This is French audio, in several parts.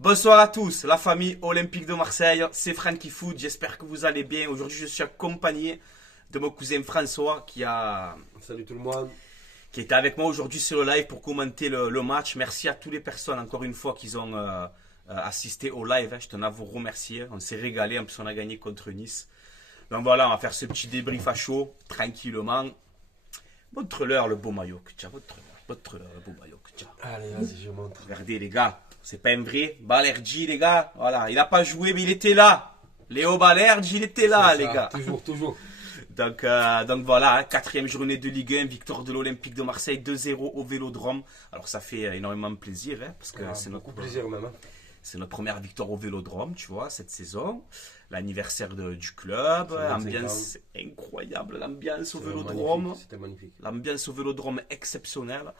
Bonsoir à tous, la famille Olympique de Marseille, c'est Francky Foot, j'espère que vous allez bien. Aujourd'hui, je suis accompagné de mon cousin François Salut tout le monde. qui était avec moi aujourd'hui sur le live pour commenter le match. Merci à toutes les personnes, encore une fois, qui ont assisté au live. Je tenais à vous remercier. On s'est régalé, en plus on a gagné contre Nice. Donc voilà, on va faire ce petit débrief à chaud, tranquillement. Montre-leur le beau maillot que tu as, montre-leur le beau maillot que tu as. Allez, vas-y, je montre. Regardez les gars, c'est pas un vrai. Balerji les gars, voilà, il a pas joué mais il était là. Léo Balerji, il était là les gars. Toujours. Donc voilà, quatrième journée de Ligue 1, victoire de l'Olympique de Marseille 2-0 au Vélodrome. Alors ça fait énormément plaisir, parce que c'est beaucoup plaisir même. c'est notre première victoire au Vélodrome, tu vois, cette saison. L'anniversaire du club, ambiance incroyable, l'ambiance au Vélodrome. C'était magnifique. L'ambiance au Vélodrome exceptionnelle.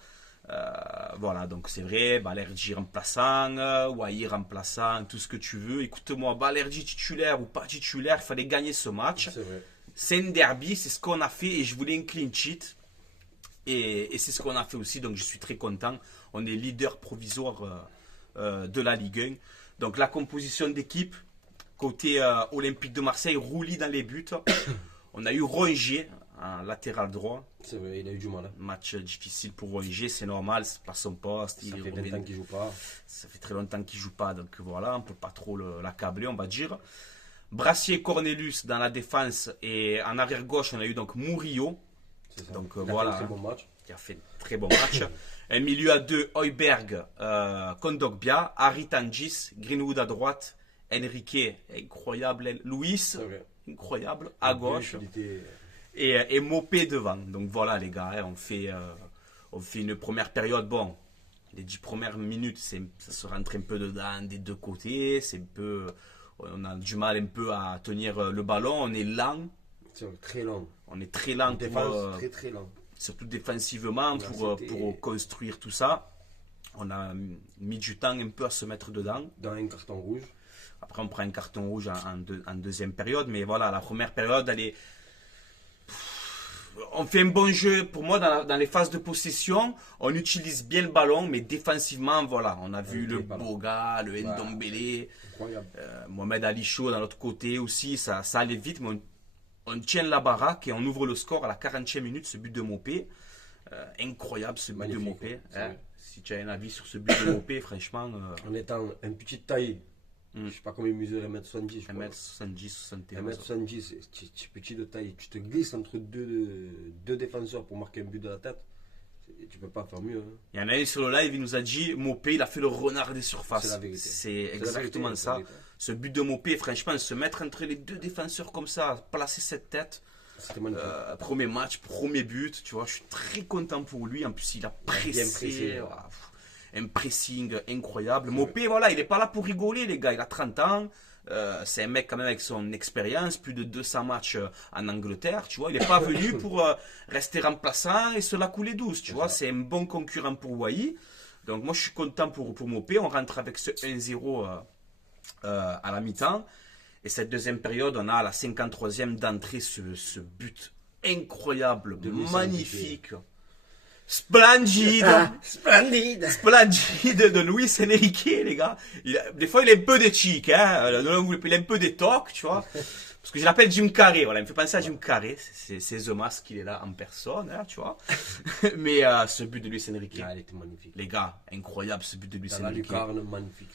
Voilà, donc c'est vrai, Balerji remplaçant, Wai remplaçant, tout ce que tu veux. Écoute-moi, Balerji titulaire ou pas titulaire, il fallait gagner ce match. C'est vrai. C'est un derby, c'est ce qu'on a fait et je voulais un clean sheet. Et c'est ce qu'on a fait aussi, donc je suis très content. On est leader provisoire de la Ligue 1. Donc la composition d'équipe, côté Olympique de Marseille, Rouli dans les buts. On a eu Rongier, en latéral droit. C'est vrai, il a eu du mal. Match difficile pour Rongier, c'est normal, c'est pas son poste. Ça fait 20 ans qu'il joue pas. Ça fait très longtemps qu'il joue pas, donc voilà, on peut pas trop l'accabler, on va dire. Brassier Cornelius dans la défense et en arrière gauche, on a eu donc Murillo. C'est ça. Donc Il a voilà, fait un très bon match. qui a fait un très bon match. Un milieu à deux, Højbjerg, Kondogbia, Harit Angis, Greenwood à droite, Enrique, incroyable, Luis, C'est vrai. incroyable, à gauche, Il était... et Mopé devant. Donc voilà les gars, on fait une première période, bon, les 10 premières minutes, ça se rentre un peu dedans des deux côtés, on a du mal un peu à tenir le ballon, on est lent. C'est très long. On est très lent, Défense très lent. surtout défensivement, pour construire tout ça. On a mis du temps un peu à se mettre dedans. Dans un carton rouge. Après, on prend un carton rouge en deuxième période. Mais voilà, la première période, on fait un bon jeu. Pour moi, dans les phases de possession, on utilise bien le ballon, mais défensivement, voilà. On a vu le Boga, le Ndombele, Incroyable. Mohamed Ali Chaud dans l'autre côté aussi. Ça allait vite, mais on tient la baraque et on ouvre le score à la 40e minute, ce but de Mopé. Incroyable ce but Magnifique, de Mopé. c'est vrai. Si tu as un avis sur ce but de Mopé, franchement, En étant une petite taille, je sais pas combien il mesure, 1m70. 1m70, 71. 1m70, tu es petit de taille, tu te glisses entre deux défenseurs pour marquer un but de la tête. Tu peux pas faire mieux. Hein. Il y en a un sur le live, il nous a dit Mopé, il a fait le renard des C'est surfaces. la vérité. C'est la exactement vérité, ça. la vérité. Ce but de Mopé, franchement, se mettre entre les deux défenseurs comme ça, placer cette tête. C'était magnifique. Premier match, premier but, tu vois, je suis très content pour lui. En plus, il a pressé. bien pressé. Voilà, un pressing incroyable. Mopé, voilà, il n'est pas là pour rigoler, les gars. Il a 30 ans. C'est un mec quand même avec son expérience, plus de 200 matchs en Angleterre, tu vois. Il n'est pas venu pour rester remplaçant et se la couler douce, tu vois. C'est un bon concurrent pour Wai. Donc moi, je suis content pour Mopé. On rentre avec ce 1-0 à la mi-temps. Et cette deuxième période, on a à la 53e d'entrée ce but incroyable, magnifique. Splendide, Splendide. splendide de Luis Enrique, les gars. Des fois, il a un peu des chics, hein. Il a un peu des tocs, tu vois. Parce que je l'appelle Jim Carrey, voilà. Il me fait penser à Jim Carrey. C'est The Mask, il est là en personne, hein, tu vois. Mais ce but de Luis Enrique, Ah, il était magnifique. les gars, incroyable ce but de Luis Dans la Enrique. lucarne, magnifique.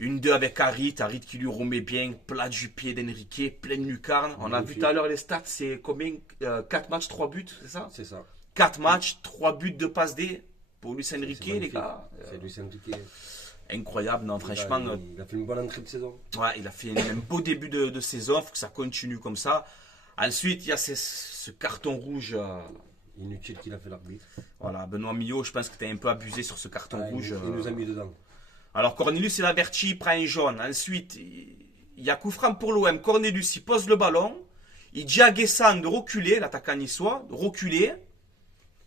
1-2 avec Harit qui lui remet bien, plat du pied d'Enrique, pleine lucarne. On a vu tout à l'heure les stats, c'est combien 4 matchs, 3 buts, c'est ça? C'est ça. 4 matchs, 3 buts de passe D pour Luis Enrique, C'est les magnifique. gars. C'est Luis Enrique. Incroyable, non, franchement. Il a fait une bonne entrée de saison. Ouais, il a fait un beau début de saison, il faut que ça continue comme ça. Ensuite, il y a ce carton rouge. Inutile qu'il a fait l'arbitre. Voilà, Benoît Millot, je pense que tu as un peu abusé sur ce carton rouge. Il nous a mis dedans. Alors Cornelius, il avertit, il prend un jaune. Ensuite, il y a coup franc pour l'OM. Cornelius, il pose le ballon. Il dit à Guessant de reculer, l'attaquant niçois, de reculer.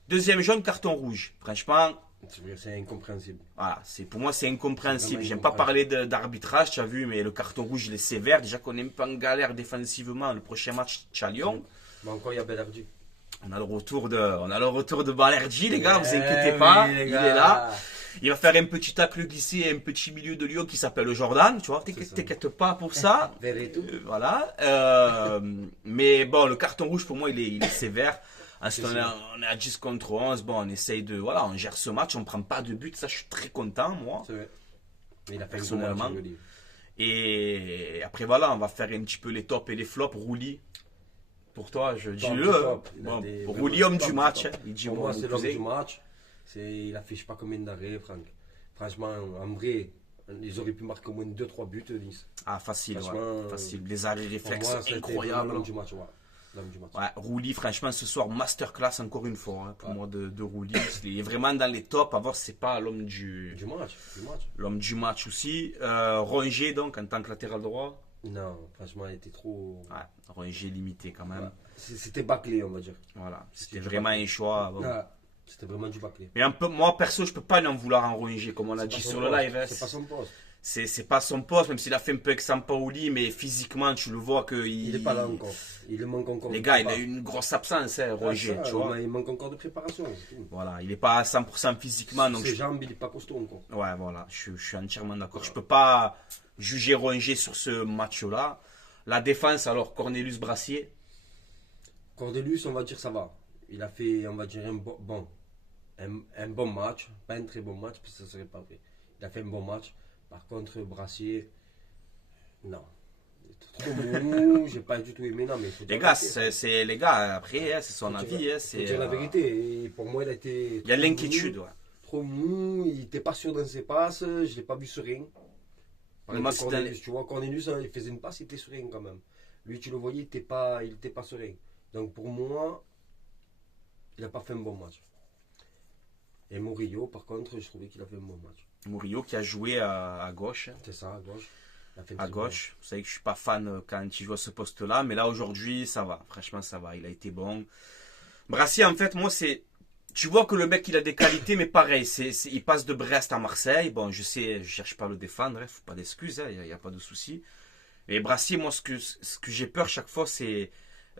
Deuxième jaune, carton rouge. Franchement, C'est incompréhensible. voilà, pour moi, c'est incompréhensible. C'est J'aime vraiment pas parler d'arbitrage, tu as vu, mais le carton rouge, il est sévère. Déjà qu'on est un peu en galère défensivement. Le prochain match, tu as Lyon. Mais encore, il y a Bellardi. On a le retour de Balerji, les gars, vous inquiétez pas. Oui, les Il gars. est là. Il va faire un petit tacle glissé et un petit milieu de Lyon qui s'appelle Jordan, tu vois. T'inquiète pas pour ça. Verretou. Voilà. Mais bon, le carton rouge pour moi, il est sévère. Ensuite, on est à 10 contre 11. Bon, on essaye de. Voilà, on gère ce match. On ne prend pas de but. Ça, je suis très content, moi. C'est vrai. Mais il a fait un Personnellement. gros match, je le dis. Et après, voilà, on va faire un petit peu les tops et les flops. Rouli. Pour toi, je dis Top, le. top. Il a Bon, des Rouli, vraiment homme top, du match. top. Il dit Pour bon, moi, c'est l'homme cousin. du match. Il a fait je sais pas combien d'arrêts, Franck. Franchement, en vrai, ils auraient pu marquer au moins 2-3 buts, Nice. Ah, facile, ouais. Franchement, Facile. Les arrêts Pour réflexes moi, c'était incroyables. l'homme du match. Ouais. L'homme du match. Ouais, Rouli, franchement, ce soir, masterclass encore une fois. Hein, pour Ouais. moi, de Rouli. Il est vraiment dans les tops. À voir, c'est pas l'homme Du match. Du match. l'homme du match aussi. Rongier, donc, en tant que latéral droit. Non, franchement, il était trop. Ouais, Rongier limité quand même. Ouais. C'était bâclé, on va dire. Voilà, c'était du vraiment bâclé. un choix. Bon. Ouais, c'était vraiment du bâclé. Mais un peu, moi, perso, je peux pas lui en vouloir en Rongier, comme on l'a C'est dit pas son sur le poste. live. Hein. C'est pas son poste. C'est pas son poste, même s'il a fait un peu avec Sampaoli, mais physiquement, tu le vois que Il n'est pas là encore. Il manque encore. Les de gars, il a prépa. eu une grosse absence, hein, Rongier, Ah, ça, tu vois. Il manque encore de préparation. C'est tout. Voilà, il est pas à 100% physiquement, donc Ses jambes, il n'est pas costaud encore. ouais, voilà, je suis entièrement d'accord. Je peux pas juger Rongier sur ce match-là. La défense, alors, Cornelius Brassier. Cordelius, on va dire ça va. Il a fait, on va dire, un bon match. Pas un très bon match, parce que ça serait pas vrai. Il a fait un bon match. Par contre, Brassier, non. Il était trop mou, j'ai pas du tout aimé. Non, mais il faut dire Les gars, la vérité. c'est les gars, après, hein, c'est son Faut avis. dire- Hein, faut c'est, dire la vérité. Et pour moi, il a été. il y a trop l'inquiétude, mou, ouais. Trop mou, il était pas sûr dans ses passes. Je l'ai pas vu serein. Par Mais moi, exemple, c'est Cornelius, tu vois, Cornelius, hein, il faisait une passe, il était serein quand même. Lui, tu le voyais, il était pas serein. Donc pour moi, il n'a pas fait un bon match. Et Murillo, par contre, je trouvais qu'il a fait un bon match. Murillo qui a joué à gauche. C'est ça, à gauche. Il a fait un À très bon gauche. Vous savez que je suis pas fan quand il joue à ce poste-là, mais là aujourd'hui, ça va. Franchement, ça va. Il a été bon. Brassier, en fait, moi, c'est. Tu vois que le mec, il a des qualités, mais pareil, il passe de Brest à Marseille. Bon, je sais, je cherche pas à le défendre, hein, faut pas d'excuses, il n'y a pas de souci. Mais Brassier, moi, ce que j'ai peur chaque fois, c'est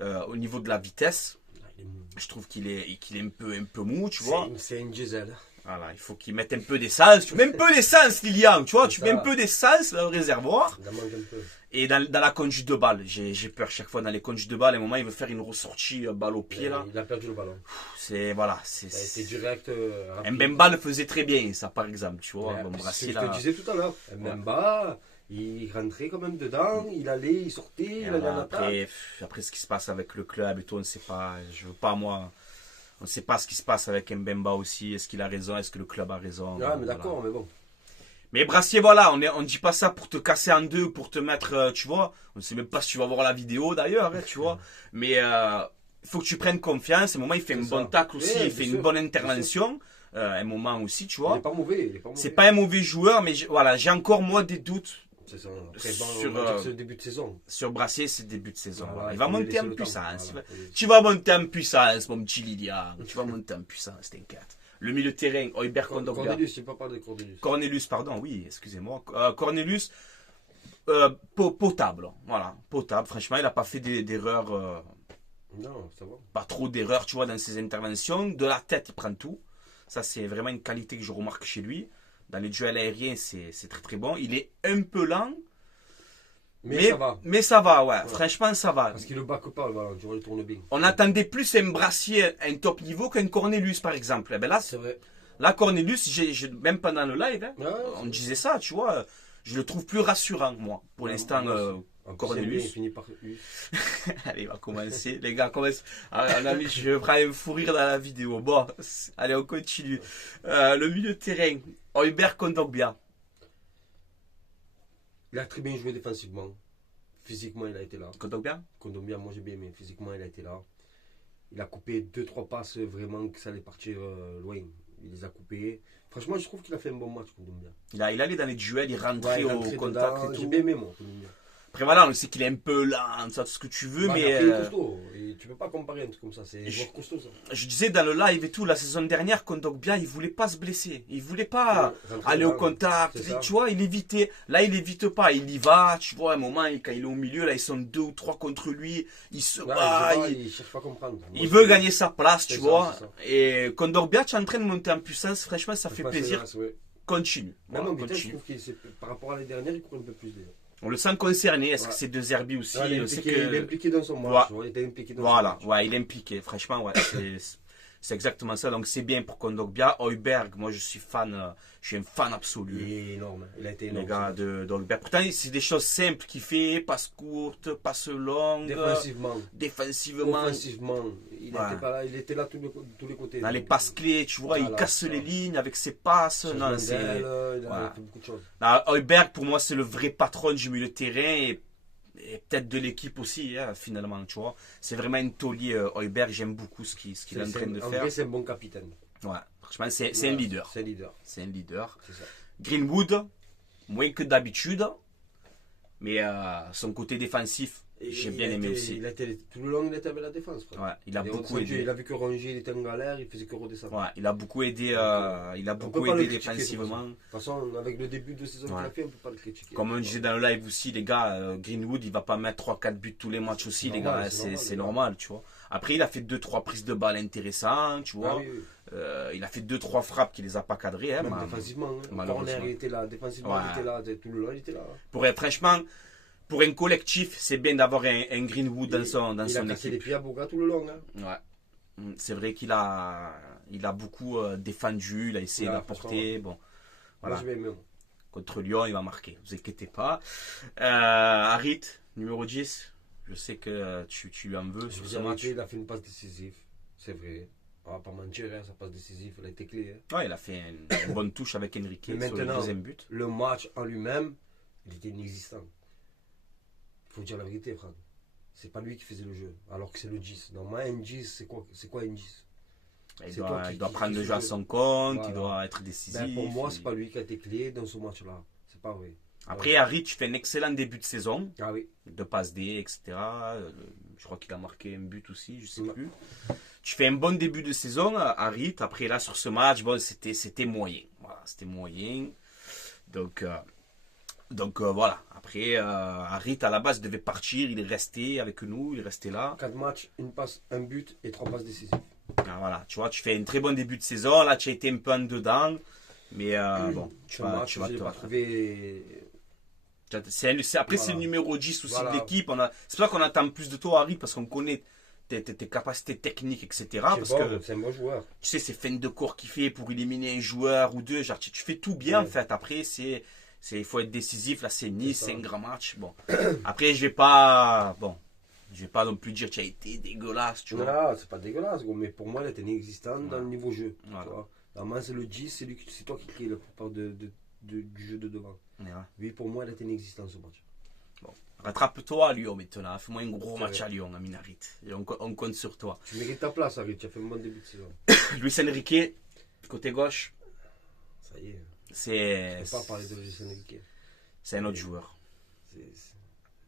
au niveau de la vitesse. match. Il est mou. Je trouve qu'il est un peu mou, tu vois. C'est une diesel. Voilà, il faut qu'il mette un peu d'essence. Tu mets un peu d'essence, Lilian, tu vois. C'est Tu mets un ça. peu d'essence dans le réservoir. Il en manque un peu. Et dans la conduite de balle, j'ai peur chaque fois dans les conduites de balle. À un moment, il veut faire une ressortie balle au pied, là. Il a perdu le ballon. C'est, voilà, Ça a été direct. rapide. Mbemba le faisait très bien, ça, par exemple, tu vois. Ouais, Bon, c'est ce Brassier, que je te là. disais tout à l'heure. Mbemba, il rentrait quand même dedans, il allait, il sortait, Et il allait voilà, en attaque. après, ce qui se passe avec le club et tout, on ne sait pas. Je veux pas, moi. On ne sait pas ce qui se passe avec Mbemba aussi. Est-ce qu'il a raison? Est-ce que le club a raison? Ah, mais Voilà. d'accord, mais bon. Mais Brassier, voilà, on dit pas ça pour te casser en deux, pour te mettre, tu vois. On ne sait même pas si tu vas voir la vidéo d'ailleurs, hein, tu vois. Mais il faut que tu prennes confiance. À un moment, il fait un C'est bon ça. tacle aussi, Ouais, il fait bien une sûr, bonne bien intervention. Un moment aussi, tu Il vois. n'est pas mauvais. Il est pas mauvais. C'est pas un mauvais joueur, mais voilà, j'ai encore moi des doutes C'est ça. Après, bon, sur, on va dire que c'est le début de saison. sur Brassier, c'est le début de saison. Voilà, Voilà. Il il va faut lui monter laisser en le temps. puissance. Voilà. Tu vas monter en puissance, mon petit Lilian. Tu vas monter en puissance, t'inquiète. Le milieu de terrain, Hojbjerg Kondogbia. Cornelius, je ne pas parler de Cornelius. Cornelius, pardon, oui, excusez-moi. Cornelius, potable. Voilà, potable. Franchement, il n'a pas fait d'erreurs, Non, ça va. pas trop d'erreurs, tu vois, dans ses interventions. De la tête, il prend tout. Ça, c'est vraiment une qualité que je remarque chez lui. Dans les duels aériens, c'est très très bon. Il est un peu lent, Mais ça va. mais ça va, ouais. Franchement, ça va. Parce qu'il ne le back pas, le ballon. Tu vois, il tourne bien. On attendait plus un Brassier, un top niveau qu'un Cornelius, par exemple. Eh ben là, C'est vrai. là, Cornelius, même pendant le live, hein, Ouais, on c'est disait ça, tu vois. Je le trouve plus rassurant, moi, pour Ouais, l'instant. moi aussi. En plus, Cornelius. Il finit par U. Allez, on va commencer. Les gars, commence. Ah, on a mis, je prends un fou rire dans la vidéo. Bon, allez, on continue. Le milieu de terrain, Hojbjerg Kondogbia. Il a très bien joué défensivement. Physiquement, il a été là. Kondogbia Kondogbia, moi j'ai bien aimé. Physiquement, il a été là. Il a coupé 2-3 passes vraiment que ça allait partir loin. Il les a coupées. Franchement, je trouve qu'il a fait un bon match, Kondogbia. il allait dans les duels, il rentrait Ouais, il au rentrait contact dedans. et J'ai tout. bien aimé, moi, Kondogbia. Après, voilà, on sait qu'il est un peu lent, ça, tout ce que tu veux, Bah, mais. après, il est costaud. Et tu peux pas comparer un truc comme ça. C'est un Je- joueur costaud, ça. Je disais dans le live et tout, la saison dernière, Kondogbia, il voulait pas se blesser. Il voulait pas Ouais, rentrer aller au dedans, contact. c'est ça. Tu vois, il évitait. Là, il évite pas. Il y va. Tu vois, à un moment, quand il est au milieu, là, ils sont 2 ou 3 contre lui. Il se Ouais, bat. il cherche pas à comprendre. Moi, Il je veut trouve- gagner sa place, C'est tu ça, vois. c'est ça. Et Kondogbia, tu es en train de monter en puissance. Franchement, ça fait Franchement, plaisir. c'est vrai. continue. Même Voilà, en vitesse, je continue. trouve que par rapport à l'année dernière, il court un peu plus d'ailleurs. On le sent concerné. Est-ce Ouais. que c'est De Zerbi aussi? Ouais, il, On est sait impliqué, il est impliqué dans son match. Voilà. Ouais, il était impliqué dans Voilà, son match. ouais, il est impliqué. Franchement, ouais, c'est exactement ça. Donc c'est bien pour Kondogbia. Højbjerg, moi je suis fan, je suis un fan absolu. Il est énorme. Il a été Les énorme. gars de Højbjerg. Pourtant, c'est des choses simples qu'il fait, passe courte, passe longue, Défensivement. défensivement, Offensivement. Il Ouais. était pas là. Il était là tous les côtés. dans les passes clés, tu vois, il Voilà, casse ça. les lignes avec ses passes. Non, c'est... Il a voilà. fait beaucoup de choses. Non, Højbjerg, pour moi, c'est le vrai patron du milieu de terrain et peut-être de l'équipe aussi, hein, finalement, tu vois. C'est vraiment un taulier, Højbjerg. J'aime beaucoup ce qu'il est en train de En faire. vrai, c'est un bon capitaine. Ouais, franchement, c'est Ouais, un leader. C'est un leader. C'est un leader. C'est ça. Greenwood, moins que d'habitude, mais son côté défensif, Et j'ai il bien a aimé été- aussi. il a été, tout le long, il était avec la défense. Frère. Ouais, il a est beaucoup redescendu, aidé. Il a vu que Rongier il était en galère, il faisait que redescendre. Ouais, il a beaucoup aidé, il a on beaucoup peut pas le aidé critiquer, défensivement. De toute façon, avec le début de saison qu'il Ouais. a fait, on peut pas le critiquer. Comme on disait dans le live aussi, les gars, Greenwood, il va pas mettre 3-4 buts tous les matchs aussi, les normal, gars. c'est C'est normal, normal, tu vois. Après, il a fait 2-3 prises de balles intéressantes, tu vois. Ah oui, oui. Il a fait 2-3 frappes qu'il les a pas cadrées. Hein, Même défensivement. Hein. malheureusement. Corner, il était là. Défensivement, Ouais. il était là. Tout le long, il était là. Franchement, pour un collectif, c'est bien d'avoir un Greenwood dans son il a cassé équipe. les pieds à Boga tout le long. Hein. Ouais. C'est vrai qu'il a beaucoup défendu, il a essayé Ouais, d'apporter. Bon, voilà. Moi, je vais aimer. Moi. Contre Lyon, il va marquer, ne vous inquiétez pas. Harit, numéro 10, je sais que tu lui en veux Je sur veux ce dire, match. il a fait une passe décisive. C'est vrai. On va pas mentir, hein, sa passe décisive, elle a été clé. Hein. Ouais, il a fait une bonne touche avec Enrique Mais sur le maintenant, deuxième but. Le match en lui-même, il était inexistant. Il faut dire la vérité, frère. C'est pas lui qui faisait le jeu, alors que c'est le 10. Normalement, un 10, c'est quoi un 10? Il c'est toi doit, qui- il doit qui- prendre qui le jeu à joue. son compte, il Voilà. doit être décisif. Ben, pour moi, c'est il- pas lui qui a été clé dans ce match-là. C'est pas vrai. Après, Harit, tu fais un excellent début de saison. Ah oui. De passe D, etc. Je crois qu'il a marqué un but aussi, je sais Ouais. plus. Tu fais un bon début de saison, Harit. Après, là, sur ce match, bon, c'était moyen. Voilà, c'était moyen. Donc voilà. Après, Harit, à la base, devait partir. Il est resté avec nous. Il est resté là. 4 matchs, une passe, un but et 3 passes décisives. Ah, voilà, tu vois, tu fais un très bon début de saison. Là, tu as été un peu en dedans. Mais bon, tu Ce vas match, te je l'ai pas rattraper. trouvé. Après, c'est Voilà. le numéro 10 aussi Voilà. de l'équipe. C'est pour ça qu'on attend plus de toi, Harit, parce qu'on connaît tes capacités techniques, etc. C'est Parce bon, que c'est un bon joueur. tu sais, c'est fin de corps qu'il fait pour éliminer un joueur ou deux. Genre, tu fais tout bien, Ouais. en fait. Après, il faut être décisif. Là, c'est Nice, C'est ça. c'est un grand match. Bon. Après, je vais pas non plus dire que tu as été dégueulasse, tu vois. Là, c'est pas dégueulasse, gros, mais pour moi, il était inexistant dans Ouais. le niveau jeu. Voilà. Tu vois. Normalement, c'est le 10, c'est toi qui crée la plupart du jeu de devant. Voilà. Lui, pour moi, il était inexistant ce match. Rattrape-toi à Lyon maintenant. Fais-moi un gros C'est match vrai. à Lyon, Aminarit. Et on compte sur toi. Tu mérites ta place, Harry. Tu as fait un bon début de saison. Luis Enrique, côté gauche, Ça y est. c'est Je ne peux pas parler de Luis Enrique. c'est un autre joueur.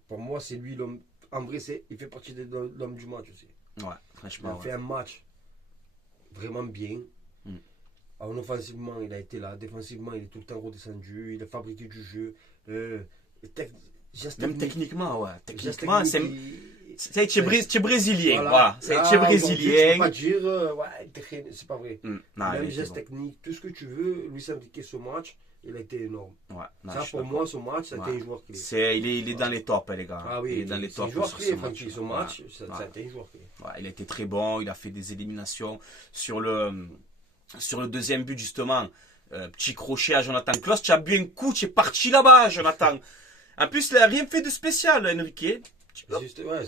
Pour moi, c'est lui l'homme. En vrai, il fait partie de l'homme du match aussi. Ouais, Il franchement. a Ouais. fait un match vraiment bien. Mm. En offensivement, il a été là. Défensivement, il est tout le temps redescendu. Il a fabriqué du jeu. Gestes Même techniques. techniquement, ouais. Gestes Techniquement, c'est tu es brésilien. Voilà. C'est Là, tu es aujourd'hui, Tu brésilien. peux pas dire, ouais, c'est pas vrai. Non, il Même était gestes bon. techniques, tout ce que tu veux, Luis Enrique, ce match, il a été énorme. Ouais, non, Ça, je suis pour d'accord. moi, ce match, ça a été Ouais. un joueur clé. Il est dans les tops, hein, les gars. Ah oui, il est dans les c'est un tops joueur sur clé, ce Francky. match. Ce match, Ouais. ça Ouais. a été un joueur clé. Ouais, il a été très bon, il a fait des éliminations. Sur le deuxième but, justement, petit crochet à Jonathan Klaus, tu as bu un coup, tu es parti là-bas, Jonathan. En plus, il n'a rien fait de spécial, Enrique. C'est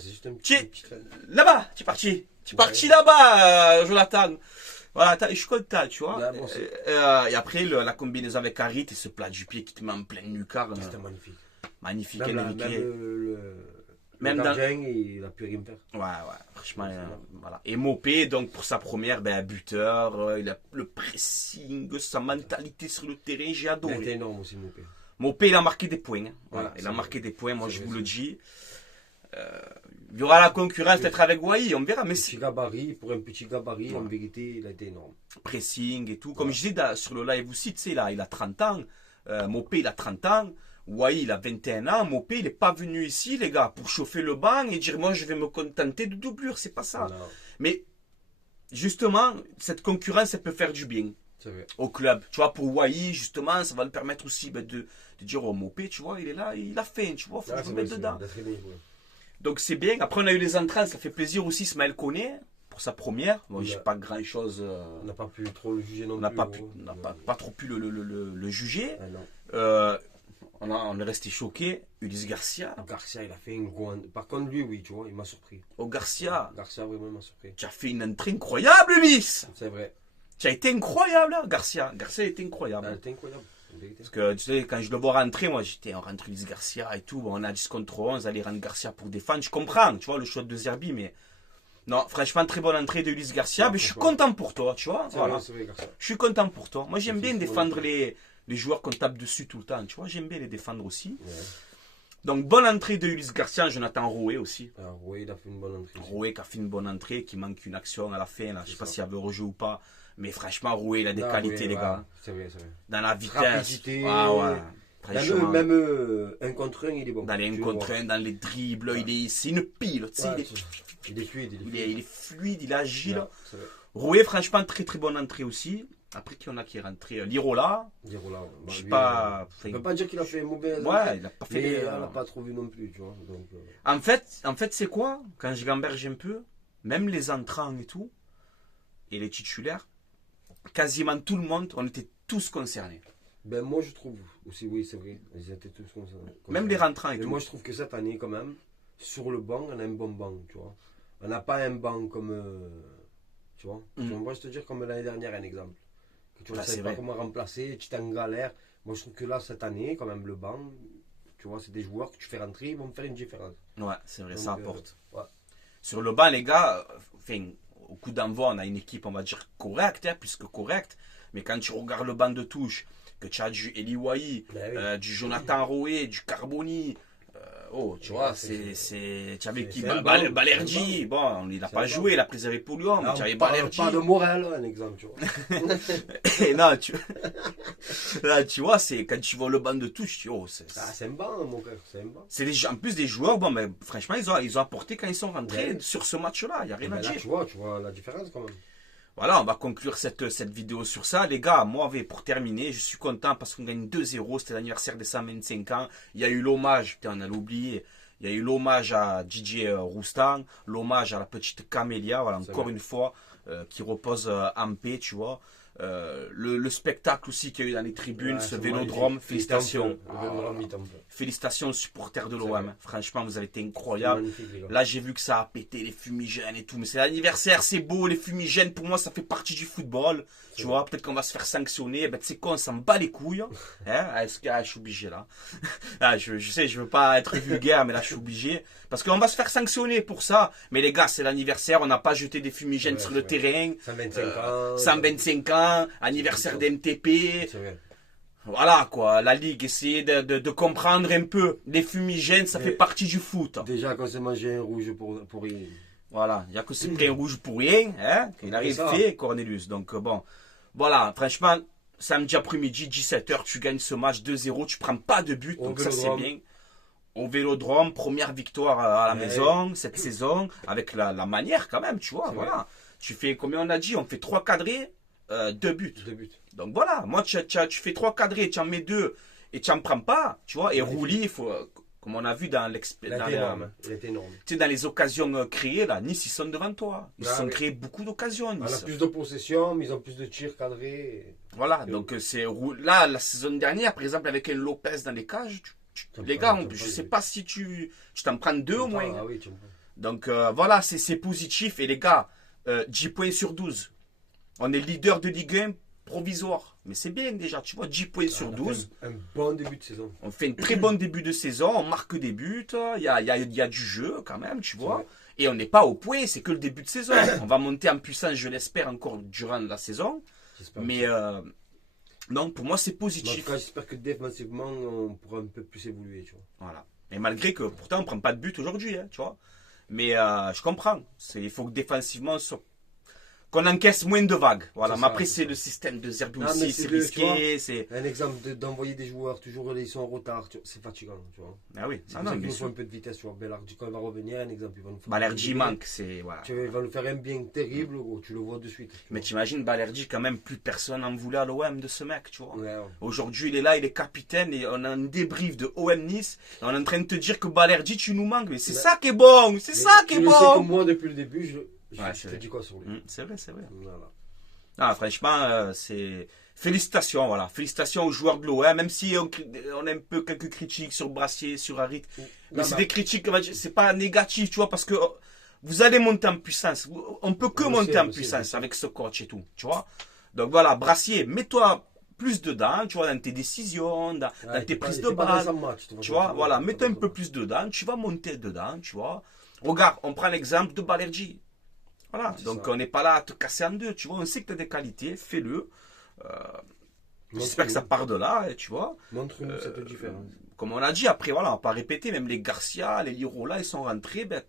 juste un Qui- petit trait. Là-bas, tu es parti. Tu es Ouais. parti là-bas, Jonathan. Voilà, je suis content, tu vois. Ouais, bon, c'est- Et après, la combinaison avec Harit et ce plat du pied qui te met en pleine lucarne. C'était magnifique. Magnifique, Même, Enrique. le Même gardien, il n'a pu rien faire. Ouais, franchement, voilà. Et Mopé, donc pour sa première, buteur, il a le pressing, sa mentalité sur le terrain, j'ai Il a été adoré. énorme aussi, mon père. Mopé, il a marqué des points. Hein. Voilà, Ouais, il c'est a vrai. marqué des points, moi C'est je vrai, vous le c'est dis. Il y aura la concurrence peut-être avec Wai, on verra, mais Petit c'est gabarit, pour un petit gabarit, Ouais. en vérité, il a été énorme. pressing et tout. Comme je disais sur le live aussi, tu sais, là, il a 30 ans. Mopé, il a 30 ans. Wai, il a 21 ans. Mopé, il n'est pas venu ici, les gars, pour chauffer le banc et dire, moi, je vais me contenter de doublure. C'est pas ça. Voilà. Mais justement, cette concurrence, elle peut faire du bien. C'est vrai. au club. Tu vois, pour Wai, justement, ça va le permettre aussi de dire, oh, Mopé, tu vois, il est là, il a faim, tu vois, faut que je me mette dedans. Donc c'est bien. Après, on a eu les entrants, ça fait plaisir aussi. Ismaël Koné, pour sa première. Bon, j'ai pas grand chose. On n'a pas pu trop le juger non on n'a plus. on n'a pas trop pu le juger. Ah, non. On est resté choqué. Ulysse Garcia. Garcia, il a fait une grande. Par contre, lui, oui, tu vois, il m'a surpris. Oh, Garcia. Garcia, vraiment, il m'a surpris. Tu as fait une entrée incroyable, Ulysse. C'est vrai. Tu as été incroyable, là, Garcia. Garcia a été incroyable. Ah, c'était incroyable. Parce que, tu sais, quand je le vois rentrer, moi, j'étais en rentre Ulysse Garcia et tout. Bon, on a 10 contre 11, aller rendre Garcia pour défendre. Je comprends, tu vois, le choix de Zerbi, mais. Non, franchement, très bonne entrée de Ulysse Garcia. Mais je suis content pour toi, tu vois. Voilà. Vrai, Garcia. Je suis content pour toi. Moi, j'aime bien défendre les joueurs qu'on tape dessus tout le temps, tu vois. J'aime bien les défendre aussi. Ouais. Donc, bonne entrée de Ulysse Garcia. Jonathan Roué aussi. Ah, Roué, il a fait une bonne entrée. Roué qui a fait une bonne entrée, qui manque une action à la fin. Là. Je sais pas ça. s'il y avait rejeu ou pas. Mais franchement, Roué, il a des qualités, Roué, les gars. C'est vrai, c'est vrai. Dans la vitesse. Rapidité. Ah ouais. Franchement. Même un contre un, il est bon. Dans les 1 contre 1, dans les dribbles, Ouais. c'est une pile. Tu sais, Ouais, il est fluide. il est fluide, il est agile. Ouais, c'est vrai. Roué, franchement, très très bonne entrée aussi. Après, qui en a qui est rentré Lirola. Lirola, Je sais lui, pas. on peut pas dire qu'il a fait mauvais. Ouais, il a pas fait. Mais on l'a pas trop vu non plus, tu vois. Donc, En fait, c'est quoi? Quand je gamberge un peu, même les entrants et tout, et les titulaires, quasiment tout le monde, on était tous concernés. Ben moi je trouve aussi, oui, c'est vrai. Ils étaient tous concernés. Même les rentrants et Mais tout. moi je trouve que cette année, quand même, sur le banc, on a un bon banc, tu vois. On n'a pas un banc comme. Tu vois. Moi je te dire comme l'année dernière, un exemple. Que tu ne sais pas comment remplacer, tu es en galère. Moi je trouve que là, cette année, quand même, le banc, tu vois, c'est des joueurs que tu fais rentrer, ils vont faire une différence. Ouais, c'est vrai, donc, ça apporte. Ouais. Sur le banc, les gars, au coup d'envoi, on a une équipe, on va dire, correcte, plus que correcte. Mais quand tu regardes le banc de touche, que tu as du Eli Wahi, du Jonathan Roué, du Carboni, tu vois, tu avais qui Balerdi, bon, il n'a pas joué, il a préservé pour Lyon, mais tu avais Balerdi. Pas de Morel, un exemple, tu vois. Et non, là, tu vois, c'est quand tu vois le banc de touche, tu vois, c'est un banc, mon frère, c'est un banc. C'est en plus des joueurs, bon, mais franchement, ils ont apporté quand ils sont rentrés sur ce match-là, il n'y a rien à dire. Tu vois la différence quand même. Voilà, on va conclure cette vidéo sur ça. Les gars, moi, pour terminer, je suis content parce qu'on gagne 2-0. C'était l'anniversaire des 125 ans. Il y a eu l'hommage, putain, on a oublié. Il y a eu l'hommage à DJ Roustan, l'hommage à la petite Camélia, voilà, encore une fois, qui repose en paix, tu vois. Le spectacle aussi qu'il y a eu dans les tribunes, ce vélodrome, félicitations. Félicitations aux supporters de l'OM. Franchement, vous avez été incroyables. Là, j'ai vu que ça a pété les fumigènes et tout. Mais c'est l'anniversaire, c'est beau. Les fumigènes, pour moi, ça fait partie du football. Tu vois, peut-être qu'on va se faire sanctionner. Ben, tu sais quoi, on s'en bat les couilles. Hein? Est-ce que je suis obligé là? Je sais, je veux pas être vulgaire, mais là, je suis obligé. Parce qu'on va se faire sanctionner pour ça. Mais les gars, c'est l'anniversaire. On n'a pas jeté des fumigènes sur le terrain. 125 ans. Anniversaire d'MTP. Voilà quoi, la Ligue, essayez de comprendre un peu. Les fumigènes, ça fait partie du foot. Déjà quand c'est mangé un rouge pour rien. Voilà, il n'y a que c'est pris un rouge pour rien. Hein, il arrive fait, Cornelius. Donc bon, voilà, franchement, samedi après-midi, 17h, tu gagnes ce match 2-0, tu prends pas de but, donc ça c'est bien. Au Vélodrome, première victoire à la maison cette saison, avec la manière quand même, tu vois. Voilà. Tu fais, combien on a dit, on fait 3 cadrés. 2 buts. Donc voilà, moi tu fais 3 cadrés, tu en mets 2 et tu n'en prends pas, tu vois. Et Rouli, il faut, comme on a vu dans l'expérience, il est énorme. Tu sais, dans les occasions créées, là, Nice, ils sont devant toi. Ils se sont créés beaucoup d'occasions. On a plus de possession, mais ils ont plus de tirs cadrés. Voilà, donc c'est là, la saison dernière, par exemple, avec un Lopez dans les cages, les gars, je ne sais pas si tu t'en prends 2 au moins. Ah oui, donc voilà, c'est positif. Et les gars, 10 points sur 12. On est leader de Ligue 1 provisoire. Mais c'est bien déjà, tu vois, 10 points sur 12. Un bon début de saison. On fait un très bon début de saison, on marque des buts, il y a du jeu quand même, tu vois. Et on n'est pas au point, c'est que le début de saison. On va monter en puissance, je l'espère, encore durant la saison. Mais non, pour moi, c'est positif. En tout cas, j'espère que défensivement, on pourra un peu plus évoluer, tu vois. Voilà. Et malgré que, pourtant, on ne prend pas de but aujourd'hui, hein, tu vois. Mais je comprends. Il faut que défensivement, qu'on encaisse moins de vagues. Voilà, C'est mais ça, après c'est c'est ça. le système de Zerbi Non, mais aussi, c'est c'est le- tu vois, risqué, c'est... Un exemple d'envoyer des joueurs, toujours ils sont en retard, c'est fatigant, tu vois. Ah oui, C'est ah pour non, ça qu'il bien nous faut sûr. un peu de vitesse, tu vois. Belardi, quand il va revenir, un exemple, il va nous faire Balerdi un bien. manque, c'est... Voilà. Tu vois, il va nous faire un bien terrible, gros, tu le vois de suite. tu Mais vois. t'imagines, Balerdi, quand même, plus personne en voulait à l'OM de ce mec, tu vois. Ouais, ouais. Aujourd'hui, il est là, il est capitaine et on a un débrief de OM Nice. Et on est en train de te dire que Balerdi, tu nous manques. Mais c'est Mais- ça qui est bon, c'est Mais ça qui est tu le sais que bon. moi, depuis le début, je Ouais, je c'est te vrai. dis quoi sur lui. C'est vrai, c'est vrai. Voilà. Ah, franchement, c'est... Félicitations, voilà. Félicitations aux joueurs de l'OM, même si on a un peu quelques critiques sur Brassier, sur Harit. Mais Non, c'est mais- des critiques, on va dire, c'est pas négatif, tu vois, parce que vous allez monter en puissance. On peut que On le monter sait, en on le sait, puissance on le sait. avec ce coach et tout, tu vois. Donc voilà, Brassier, mets-toi plus dedans, tu vois, dans tes décisions, dans Ouais, tes t'es pas- prises t'es de pas balles. dans un match, Tu vois, voilà, t'es mets-toi pas un dans peu match. plus dedans, tu vas monter dedans, tu vois. Regarde, on prend l'exemple de Balerdi. Voilà, C'est donc ça. on n'est pas là à te casser en deux, tu vois, on sait que tu as des qualités, fais-le. J'espère que ça part de là, tu vois. Montre-nous cette différence. Comme on a dit, après, voilà, on va pas répéter, même les Garcia, les Lirola, ils sont rentrés, ben,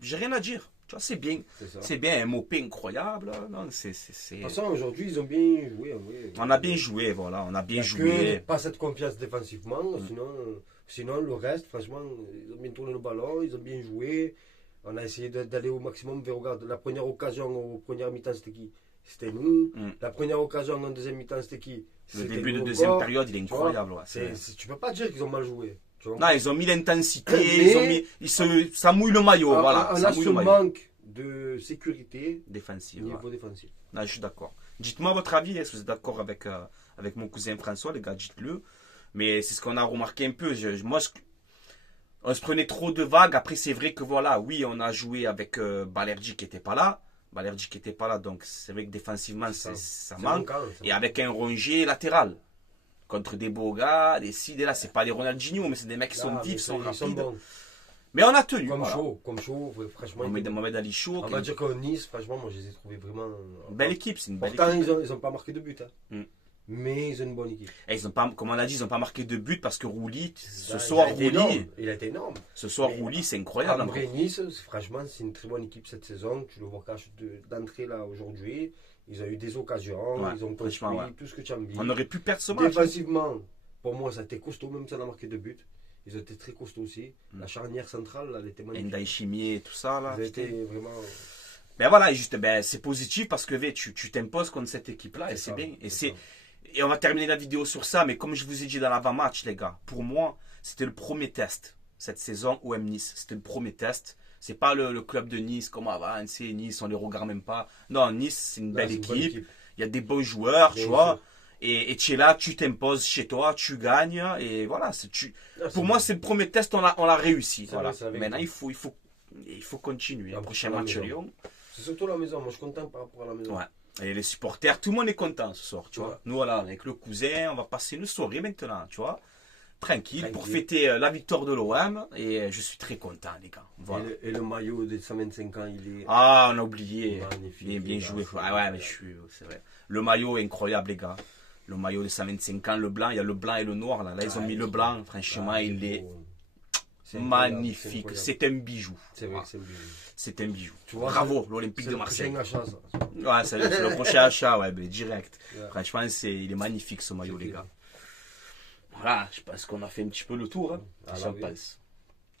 j'ai rien à dire. Tu vois, c'est bien. C'est ça. C'est bien, un MOP incroyable. Non, c'est... De toute façon, aujourd'hui, ils ont bien joué. Ouais. On a bien joué, voilà, on a Il y bien a joué. que pas cette confiance défensivement, sinon le reste, franchement, ils ont bien tourné le ballon, ils ont bien joué. On a essayé d'aller au maximum. Mais regarde, la première occasion au premier mi-temps, c'était qui? C'était nous. La première occasion en deuxième mi-temps, c'était qui? Le C'était début de nous deuxième encore. période, il est Tu vois, incroyable. Ouais, c'est- tu peux pas dire qu'ils ont mal joué. Tu vois. Non, ils ont mis l'intensité, Mais- ils ont mis, ça mouille le maillot, voilà, On ça a mouille ce le maillot. manque de sécurité Défensif. au Ouais. niveau défensif. Non, je suis d'accord. Dites-moi votre avis, est-ce que vous êtes d'accord avec mon cousin François, les gars, dites-le. Mais c'est ce qu'on a remarqué un peu. On se prenait trop de vagues. Après, c'est vrai que voilà, oui, on a joué avec Balerdi qui n'était pas là. Balerdi qui n'était pas là, donc c'est vrai que défensivement, ça C'est manque. manquant, ça Et avec un Rongier latéral. Contre des beaux gars, des ci, des là. C'est pas des Ronaldinho, mais c'est des mecs qui sont Ah, vifs, mais qui sont ils sont rapides. bons. Mais on a tenu. Comme voilà. chaud, franchement. Mohamed Ali Chaud. On va dire qu'en Nice, franchement, moi je les ai trouvés vraiment. Une belle équipe, c'est une belle Pourtant, équipe. ils ont pas marqué de but. Hein. Mm. Mais ils ont une bonne équipe. Et ils ont pas, comme on a dit, ils n'ont pas marqué de but parce que Rouli, ce Il soir, a été énorme. Rouli, Il a été énorme. ce soir, Mais Rouli, c'est incroyable. En vrai, Nice, franchement, c'est une très bonne équipe cette saison. Tu le vois d'entrée là aujourd'hui. Ils ont eu des occasions, Ouais, ils ont franchement, construit ouais. tout ce que tu as envie. On aurait pu perdre ce match. Défensivement, pour moi, ça a été costaud, même si on a marqué de but. Ils ont été très costauds aussi. La charnière centrale, là, elle était magnifique. Ndai Chimier et tout ça, là. Ils ont été vraiment. Ben voilà, et juste, ben, c'est positif parce que tu t'imposes contre cette équipe-là et C'est c'est ça, bien. Et, c'est ça. et on va terminer la vidéo sur ça, mais comme je vous ai dit dans l'avant-match, les gars, pour moi, c'était le premier test cette saison OM Nice. C'était le premier test. C'est pas le club de Nice comme avant, c'est Nice, on les regarde même pas. Non, Nice, c'est une Là, belle c'est une bonne équipe. Il y a des bons joueurs, Bien tu vois. sûr. Et tu es là, tu t'imposes chez toi, tu gagnes. Et voilà, pour moi, c'est le premier test, on l'a réussi. C'est Voilà. vrai, c'est la vérité. Maintenant, il faut continuer. La Le prochain prochaine match à maison. Lyon. C'est surtout la maison. Moi, je suis content par rapport à la maison. Ouais. Et les supporters, tout le monde est content ce soir, tu Ouais. vois. Nous, voilà, avec le cousin, on va passer une soirée maintenant, tu vois. Tranquille, pour Tranquille. fêter la victoire de l'OM. Et je suis très content, les gars. Voilà. Et le maillot de 125 ans, il est. Ah, on a oublié. Magnifique, Bien les gars, joué. c'est Ah ouais, mais c'est vrai. Le maillot est incroyable, les gars. Le maillot de 125 ans, le blanc, il y a le blanc et le noir. Là, ils ont Ah, mis le c'est blanc. beau. Franchement, Ah, il est beau. C'est incroyable, magnifique. incroyable. C'est un bijou. C'est vrai Ah, que c'est bien. c'est un bijou. Tu vois, Bravo, l'Olympique C'est de le Marseille. prochain achat, ça. Ouais, c'est le prochain achat, ouais, ben, direct. Ouais. Franchement, il est magnifique ce maillot, C'est les bien. gars. Voilà, je pense qu'on a fait un petit peu le tour. Hein. Ah, Qu'est-ce là, qu'on oui. pense?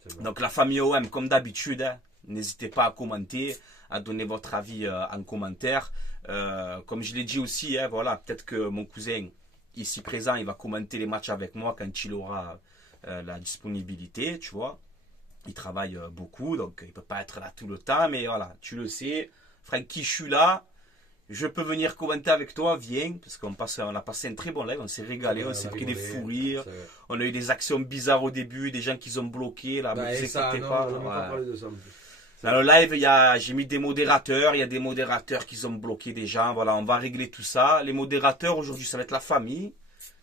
C'est bon. Donc, la famille OM, comme d'habitude, hein, n'hésitez pas à commenter, à donner votre avis en commentaire. Comme je l'ai dit aussi, hein, voilà, peut-être que mon cousin, ici présent, il va commenter les matchs avec moi quand il aura la disponibilité, tu vois. Il travaille beaucoup, donc il ne peut pas être là tout le temps, mais voilà, tu le sais. Francky, je suis là. Je peux venir commenter avec toi, viens, parce qu'on a passé un très bon live, on s'est régalé, on s'est pris des fous rires, on a eu des actions bizarres au début, des gens qui ont bloqué, là, Bah, ne vous et ça, inquiétez non, pas. on n'a même pas Ouais. parlé de ça en plus. Dans le live, j'ai mis des modérateurs, il y a des modérateurs qui ont bloqué des gens, voilà, on va régler tout ça. Les modérateurs, aujourd'hui, ça va être la famille,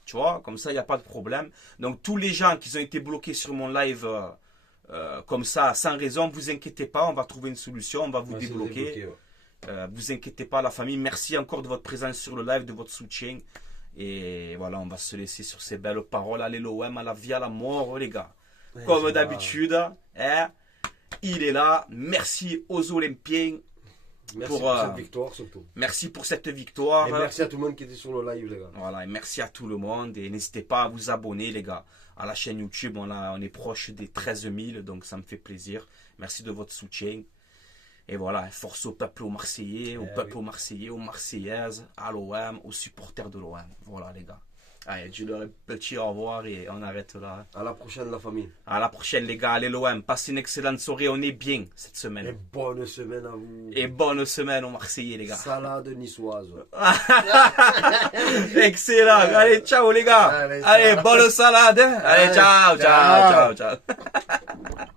tu vois, comme ça, il n'y a pas de problème. Donc, tous les gens qui ont été bloqués sur mon live, comme ça, sans raison, vous inquiétez pas, on va trouver une solution, on va vous Ouais, c'est débloquer. débloqué, ouais. Vous inquiétez pas, la famille. Merci encore de votre présence sur le live, de votre soutien. Et voilà, on va se laisser sur ces belles paroles. Allez, l'OM, à la vie, à la mort, les gars. Ouais, Comme ça d'habitude, hein, il est là. Merci aux Olympiens. Merci pour, pour cette victoire surtout. merci pour cette victoire. Et merci à tout le monde qui était sur le live, les gars. Voilà, et merci à tout le monde. Et n'hésitez pas à vous abonner, les gars, à la chaîne YouTube. On est proche des 13 000, donc ça me fait plaisir. Merci de votre soutien. Et voilà, force au peuple marseillais, aux Marseillais, aux Marseillaises, à l'OM, aux supporters de l'OM. Voilà, les gars. Allez, je leur ai petit au revoir et on arrête là. À la prochaine, la famille. À la prochaine, les gars. Allez, l'OM. Passez une excellente soirée. On est bien cette Et semaine. bonne semaine à vous. Et bonne semaine aux Marseillais, les gars. Salade niçoise. Excellent. Allez, ciao, les gars. Allez, Allez, ciao. bonne salade. Hein. Allez, Allez, ciao, ciao, ciao, ciao.